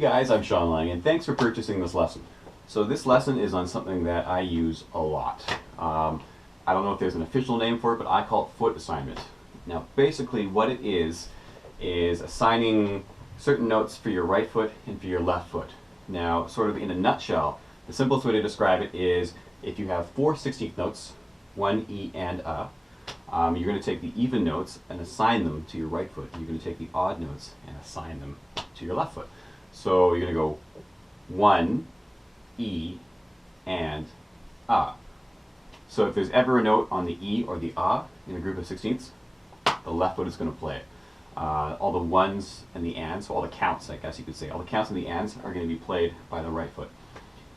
guys, I'm Sean Lang, and thanks for purchasing this lesson. So this lesson is on something that I use a lot. I don't know if there's an official name for it, but I call it foot assignment. Now basically what it is assigning certain notes for your right foot and for your left foot. Now sort of in a nutshell, the simplest way to describe it is if you have 4 16th notes, 1 E and A, you're going to take the even notes and assign them to your right foot. You're going to take the odd notes and assign them to your left foot. So you're going to go 1, E, and A. So if there's ever a note on the E or the A in a group of 16ths, the left foot is going to play it. All the ones and the ands, so all the counts, I guess you could say, all the counts and the ands are going to be played by the right foot.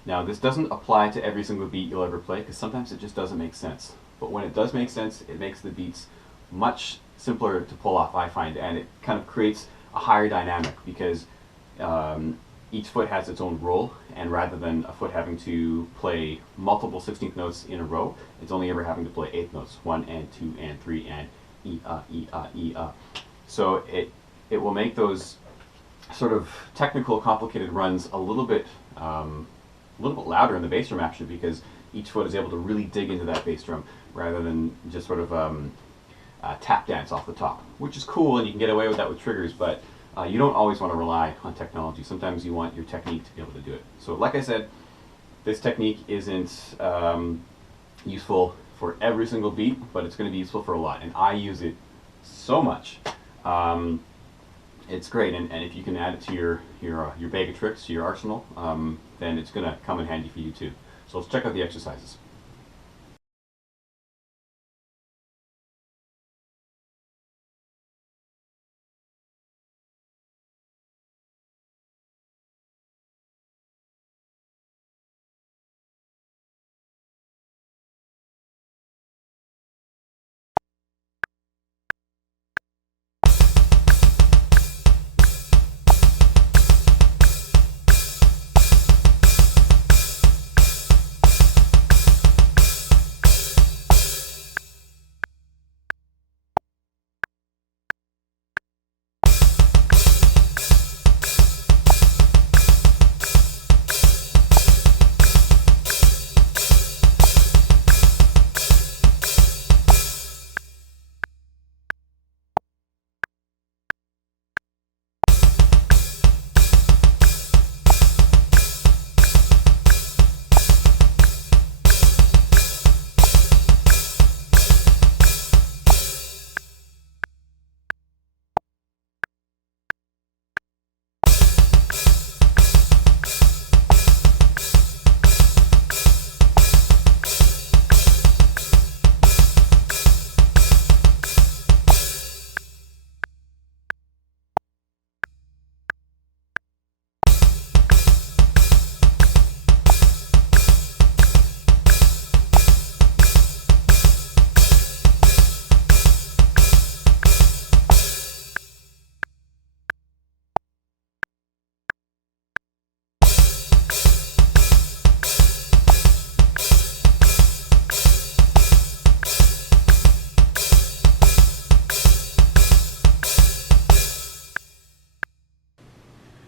Now this doesn't apply to every single beat you'll ever play, because sometimes it just doesn't make sense. But when it does make sense, it makes the beats much simpler to pull off, I find, and it kind of creates a higher dynamic because each foot has its own role, and rather than a foot having to play multiple 16th notes in a row, it's only ever having to play 8th notes, 1 and 2 and 3 and E, E, E, So it will make those sort of technical, complicated runs a little bit louder in the bass drum actually, because each foot is able to really dig into that bass drum rather than just sort of tap dance off the top, which is cool, and you can get away with that with triggers, but you don't always want to rely on technology. Sometimes you want your technique to be able to do it. So like I said, this technique isn't useful for every single beat, but it's going to be useful for a lot, and I use it so much. It's great, and if you can add it to your bag of tricks, to your arsenal, then it's going to come in handy for you too. So let's check out the exercises.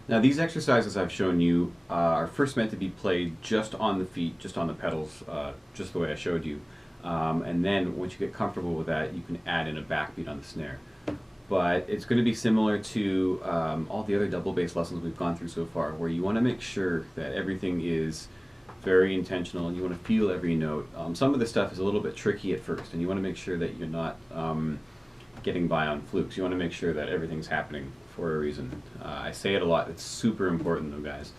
Now these exercises I've shown you are first meant to be played just on the feet, just on the pedals, just the way I showed you. And then once you get comfortable with that, you can add in a backbeat on the snare. But it's going to be similar to all the other double bass lessons we've gone through so far, where you want to make sure that everything is very intentional and you want to feel every note. Some of the stuff is a little bit tricky at first, and you want to make sure that you're not getting by on flukes. You want to make sure that everything's happening for a reason. I say it a lot, it's super important though, guys.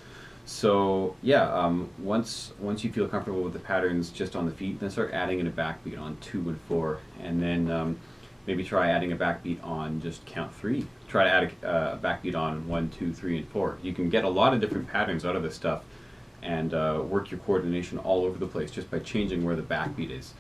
So yeah, once you feel comfortable with the patterns just on the feet, then start adding in a backbeat on 2 and 4, and then maybe try adding a backbeat on just count 3. Try to add a backbeat on 1, 2, 3, and 4. You can get a lot of different patterns out of this stuff and work your coordination all over the place just by changing where the backbeat is.